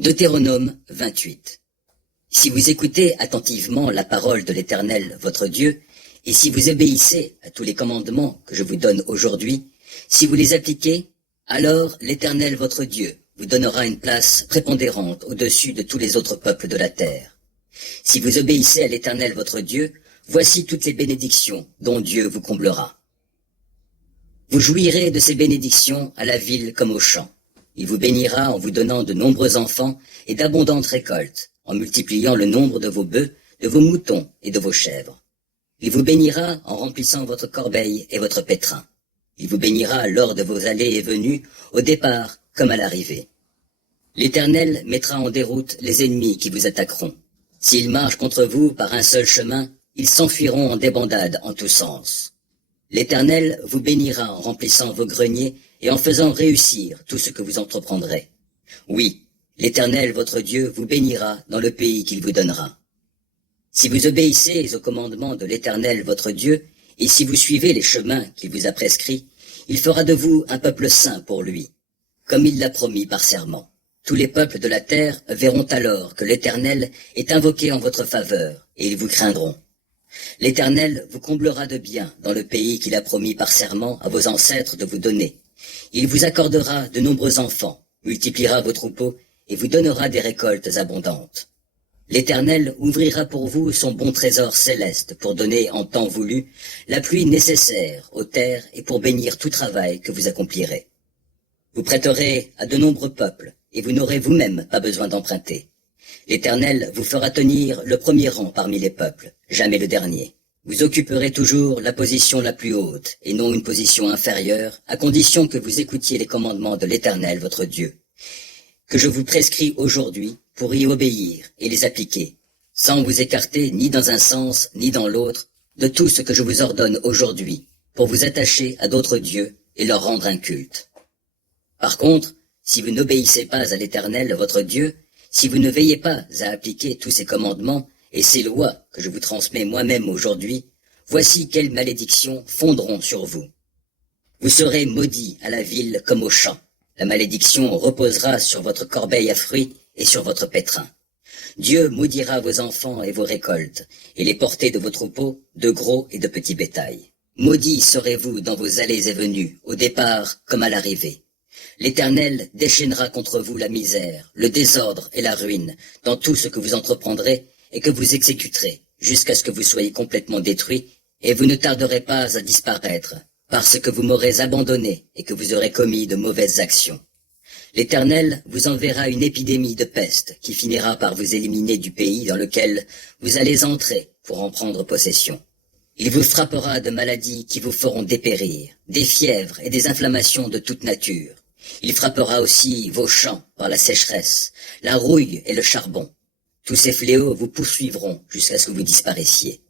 Deutéronome 28. Si vous écoutez attentivement la parole de l'Éternel votre Dieu, et si vous obéissez à tous les commandements que je vous donne aujourd'hui, si vous les appliquez, alors l'Éternel votre Dieu vous donnera une place prépondérante au-dessus de tous les autres peuples de la terre. Si vous obéissez à l'Éternel votre Dieu, voici toutes les bénédictions dont Dieu vous comblera. Vous jouirez de ces bénédictions à la ville comme au champ. Il vous bénira en vous donnant de nombreux enfants et d'abondantes récoltes, en multipliant le nombre de vos bœufs, de vos moutons et de vos chèvres. Il vous bénira en remplissant votre corbeille et votre pétrin. Il vous bénira lors de vos allées et venues, au départ comme à l'arrivée. L'Éternel mettra en déroute les ennemis qui vous attaqueront. S'ils marchent contre vous par un seul chemin, ils s'enfuiront en débandade en tous sens. L'Éternel vous bénira en remplissant vos greniers et en faisant réussir tout ce que vous entreprendrez. Oui, l'Éternel votre Dieu vous bénira dans le pays qu'il vous donnera. Si vous obéissez aux commandements de l'Éternel votre Dieu, et si vous suivez les chemins qu'il vous a prescrits, il fera de vous un peuple saint pour lui, comme il l'a promis par serment. Tous les peuples de la terre verront alors que l'Éternel est invoqué en votre faveur, et ils vous craindront. L'Éternel vous comblera de biens dans le pays qu'il a promis par serment à vos ancêtres de vous donner. Il vous accordera de nombreux enfants, multipliera vos troupeaux et vous donnera des récoltes abondantes. L'Éternel ouvrira pour vous son bon trésor céleste pour donner en temps voulu la pluie nécessaire aux terres et pour bénir tout travail que vous accomplirez. Vous prêterez à de nombreux peuples et vous n'aurez vous-même pas besoin d'emprunter. L'Éternel vous fera tenir le premier rang parmi les peuples, jamais le dernier. Vous occuperez toujours la position la plus haute, et non une position inférieure, à condition que vous écoutiez les commandements de l'Éternel votre Dieu, que je vous prescris aujourd'hui pour y obéir et les appliquer, sans vous écarter ni dans un sens ni dans l'autre de tout ce que je vous ordonne aujourd'hui, pour vous attacher à d'autres dieux et leur rendre un culte. Par contre, si vous n'obéissez pas à l'Éternel votre Dieu, si vous ne veillez pas à appliquer tous ces commandements et ces lois que je vous transmets moi-même aujourd'hui, voici quelles malédictions fondront sur vous. Vous serez maudits à la ville comme au champ. La malédiction reposera sur votre corbeille à fruits et sur votre pétrin. Dieu maudira vos enfants et vos récoltes, et les portées de vos troupeaux, de gros et de petits bétails. Maudits serez-vous dans vos allées et venues, au départ comme à l'arrivée. L'Éternel déchaînera contre vous la misère, le désordre et la ruine dans tout ce que vous entreprendrez et que vous exécuterez, jusqu'à ce que vous soyez complètement détruits, et vous ne tarderez pas à disparaître, parce que vous m'aurez abandonné et que vous aurez commis de mauvaises actions. L'Éternel vous enverra une épidémie de peste qui finira par vous éliminer du pays dans lequel vous allez entrer pour en prendre possession. Il vous frappera de maladies qui vous feront dépérir, des fièvres et des inflammations de toute nature. Il frappera aussi vos champs par la sécheresse, la rouille et le charbon. Tous ces fléaux vous poursuivront jusqu'à ce que vous disparaissiez.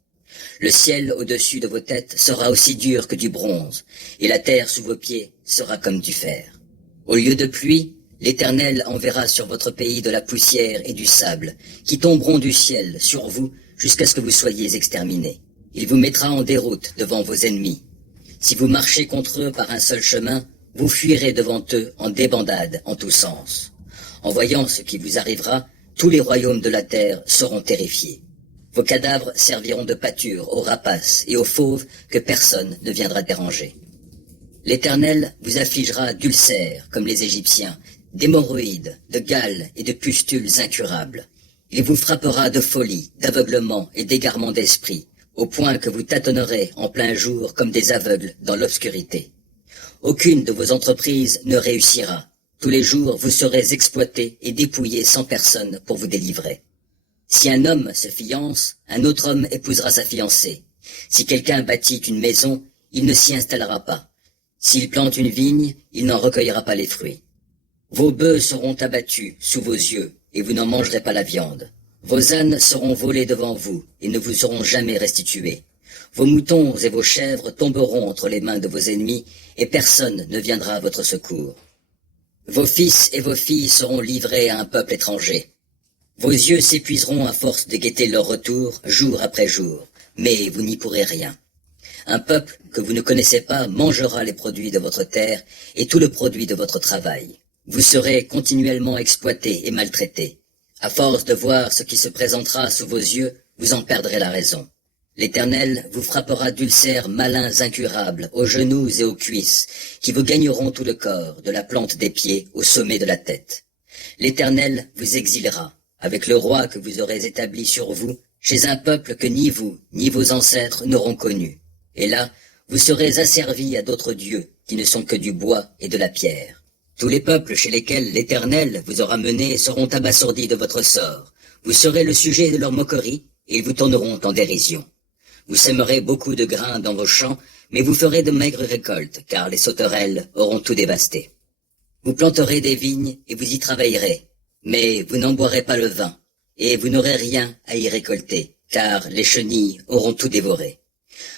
Le ciel au-dessus de vos têtes sera aussi dur que du bronze, et la terre sous vos pieds sera comme du fer. Au lieu de pluie, l'Éternel enverra sur votre pays de la poussière et du sable, qui tomberont du ciel sur vous jusqu'à ce que vous soyez exterminés. Il vous mettra en déroute devant vos ennemis. Si vous marchez contre eux par un seul chemin, vous fuirez devant eux en débandade en tous sens. En voyant ce qui vous arrivera, tous les royaumes de la terre seront terrifiés. Vos cadavres serviront de pâture aux rapaces et aux fauves que personne ne viendra déranger. L'Éternel vous affligera d'ulcères comme les Égyptiens, d'hémorroïdes, de gales et de pustules incurables. Il vous frappera de folie, d'aveuglement et d'égarement d'esprit, au point que vous tâtonnerez en plein jour comme des aveugles dans l'obscurité. Aucune de vos entreprises ne réussira. Tous les jours, vous serez exploités et dépouillés sans personne pour vous délivrer. Si un homme se fiance, un autre homme épousera sa fiancée. Si quelqu'un bâtit une maison, il ne s'y installera pas. S'il plante une vigne, il n'en recueillera pas les fruits. Vos bœufs seront abattus sous vos yeux, et vous n'en mangerez pas la viande. Vos ânes seront volés devant vous, et ne vous seront jamais restitués. Vos moutons et vos chèvres tomberont entre les mains de vos ennemis, et personne ne viendra à votre secours. Vos fils et vos filles seront livrés à un peuple étranger. Vos yeux s'épuiseront à force de guetter leur retour jour après jour, mais vous n'y pourrez rien. Un peuple que vous ne connaissez pas mangera les produits de votre terre et tout le produit de votre travail. Vous serez continuellement exploité et maltraité. À force de voir ce qui se présentera sous vos yeux, vous en perdrez la raison. L'Éternel vous frappera d'ulcères malins incurables aux genoux et aux cuisses, qui vous gagneront tout le corps, de la plante des pieds au sommet de la tête. L'Éternel vous exilera, avec le roi que vous aurez établi sur vous, chez un peuple que ni vous, ni vos ancêtres n'auront connu. Et là, vous serez asservis à d'autres dieux, qui ne sont que du bois et de la pierre. Tous les peuples chez lesquels l'Éternel vous aura mené seront abasourdis de votre sort. Vous serez le sujet de leur moquerie, et ils vous tourneront en dérision. Vous sèmerez beaucoup de grains dans vos champs, mais vous ferez de maigres récoltes, car les sauterelles auront tout dévasté. Vous planterez des vignes, et vous y travaillerez, mais vous n'en boirez pas le vin, et vous n'aurez rien à y récolter, car les chenilles auront tout dévoré.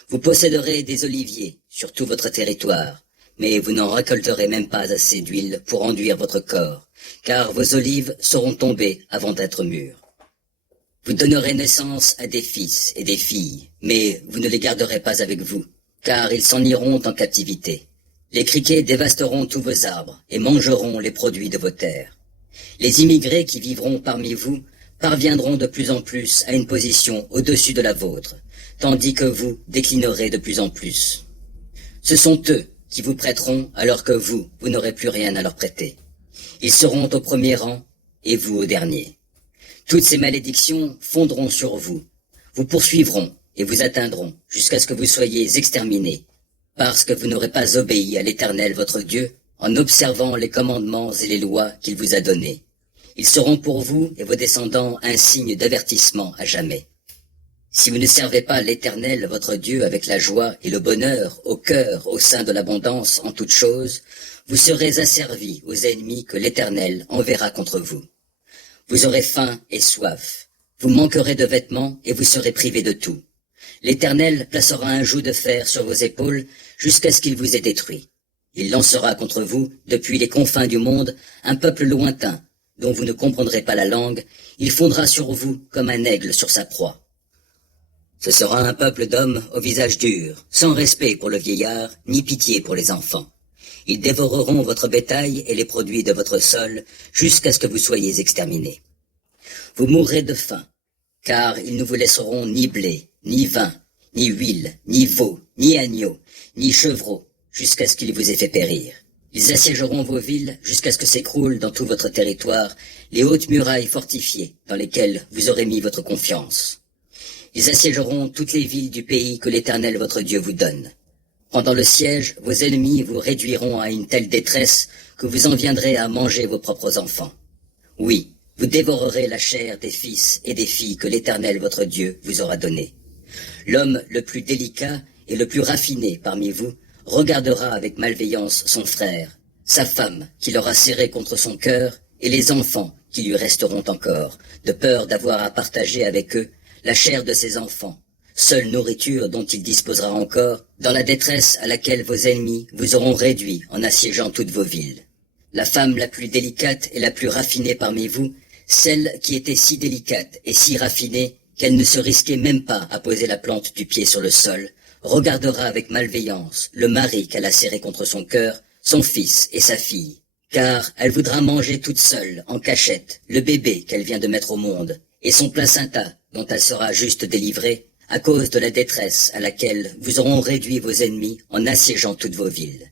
Vous posséderez des oliviers sur tout votre territoire, mais vous n'en récolterez même pas assez d'huile pour enduire votre corps, car vos olives seront tombées avant d'être mûres. Vous donnerez naissance à des fils et des filles, mais vous ne les garderez pas avec vous, car ils s'en iront en captivité. Les criquets dévasteront tous vos arbres et mangeront les produits de vos terres. Les immigrés qui vivront parmi vous parviendront de plus en plus à une position au-dessus de la vôtre, tandis que vous déclinerez de plus en plus. Ce sont eux qui vous prêteront alors que vous n'aurez plus rien à leur prêter. Ils seront au premier rang et vous au dernier. Toutes ces malédictions fondront sur vous, vous poursuivront et vous atteindront jusqu'à ce que vous soyez exterminés, parce que vous n'aurez pas obéi à l'Éternel votre Dieu en observant les commandements et les lois qu'il vous a donnés. Ils seront pour vous et vos descendants un signe d'avertissement à jamais. Si vous ne servez pas l'Éternel votre Dieu avec la joie et le bonheur au cœur au sein de l'abondance en toutes choses, vous serez asservis aux ennemis que l'Éternel enverra contre vous. Vous aurez faim et soif, vous manquerez de vêtements et vous serez privés de tout. L'Éternel placera un joug de fer sur vos épaules jusqu'à ce qu'il vous ait détruit. Il lancera contre vous, depuis les confins du monde, un peuple lointain, dont vous ne comprendrez pas la langue. Il fondra sur vous comme un aigle sur sa proie. Ce sera un peuple d'hommes au visage dur, sans respect pour le vieillard, ni pitié pour les enfants. Ils dévoreront votre bétail et les produits de votre sol jusqu'à ce que vous soyez exterminés. Vous mourrez de faim, car ils ne vous laisseront ni blé, ni vin, ni huile, ni veau, ni agneau, ni chevreau, jusqu'à ce qu'ils vous aient fait périr. Ils assiégeront vos villes jusqu'à ce que s'écroulent dans tout votre territoire les hautes murailles fortifiées dans lesquelles vous aurez mis votre confiance. Ils assiégeront toutes les villes du pays que l'Éternel votre Dieu vous donne. Pendant le siège, vos ennemis vous réduiront à une telle détresse que vous en viendrez à manger vos propres enfants. Oui, vous dévorerez la chair des fils et des filles que l'Éternel votre Dieu vous aura donnés. L'homme le plus délicat et le plus raffiné parmi vous regardera avec malveillance son frère, sa femme qui l'aura serré contre son cœur et les enfants qui lui resteront encore, de peur d'avoir à partager avec eux la chair de ses enfants, seule nourriture dont il disposera encore, dans la détresse à laquelle vos ennemis vous auront réduit en assiégeant toutes vos villes. La femme la plus délicate et la plus raffinée parmi vous, celle qui était si délicate et si raffinée qu'elle ne se risquait même pas à poser la plante du pied sur le sol, regardera avec malveillance le mari qu'elle a serré contre son cœur, son fils et sa fille, car elle voudra manger toute seule, en cachette, le bébé qu'elle vient de mettre au monde, et son placenta dont elle sera juste délivrée, à cause de la détresse à laquelle vous auront réduit vos ennemis en assiégeant toutes vos villes.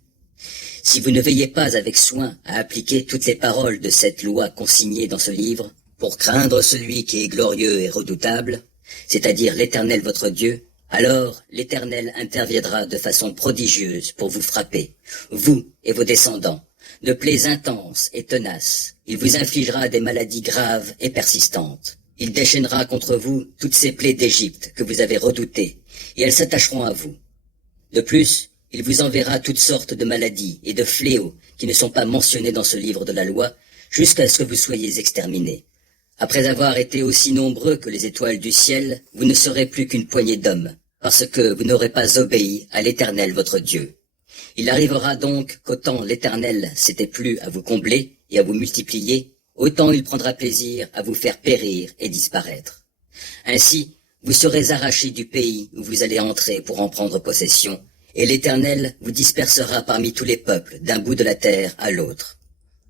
Si vous ne veillez pas avec soin à appliquer toutes les paroles de cette loi consignée dans ce livre, pour craindre celui qui est glorieux et redoutable, c'est-à-dire l'Éternel votre Dieu, alors l'Éternel interviendra de façon prodigieuse pour vous frapper, vous et vos descendants, de plaies intenses et tenaces. Il vous infligera des maladies graves et persistantes. Il déchaînera contre vous toutes ces plaies d'Égypte que vous avez redoutées, et elles s'attacheront à vous. De plus, il vous enverra toutes sortes de maladies et de fléaux qui ne sont pas mentionnés dans ce livre de la loi, jusqu'à ce que vous soyez exterminés. Après avoir été aussi nombreux que les étoiles du ciel, vous ne serez plus qu'une poignée d'hommes, parce que vous n'aurez pas obéi à l'Éternel votre Dieu. Il arrivera donc qu'autant l'Éternel s'était plu à vous combler et à vous multiplier, autant il prendra plaisir à vous faire périr et disparaître. Ainsi, vous serez arrachés du pays où vous allez entrer pour en prendre possession, et l'Éternel vous dispersera parmi tous les peuples d'un bout de la terre à l'autre.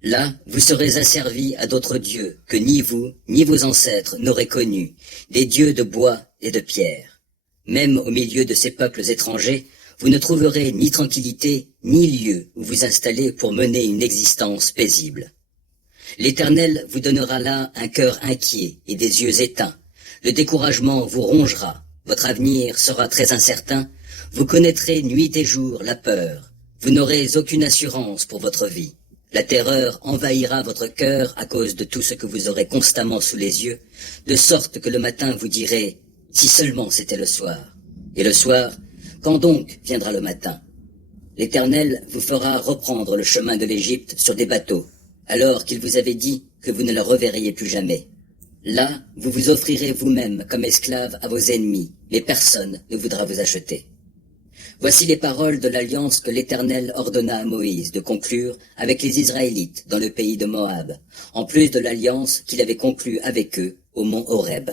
Là, vous serez asservis à d'autres dieux que ni vous, ni vos ancêtres n'auraient connus, des dieux de bois et de pierre. Même au milieu de ces peuples étrangers, vous ne trouverez ni tranquillité, ni lieu où vous installer pour mener une existence paisible. L'Éternel vous donnera là un cœur inquiet et des yeux éteints. Le découragement vous rongera, votre avenir sera très incertain, vous connaîtrez nuit et jour la peur, vous n'aurez aucune assurance pour votre vie. La terreur envahira votre cœur à cause de tout ce que vous aurez constamment sous les yeux, de sorte que le matin vous direz « si seulement c'était le soir ». Et le soir, quand donc viendra le matin? L'Éternel vous fera reprendre le chemin de l'Égypte sur des bateaux, alors qu'il vous avait dit que vous ne le reverriez plus jamais. Là, vous vous offrirez vous-même comme esclave à vos ennemis, mais personne ne voudra vous acheter. Voici les paroles de l'alliance que l'Éternel ordonna à Moïse de conclure avec les Israélites dans le pays de Moab, en plus de l'alliance qu'il avait conclue avec eux au mont Horeb.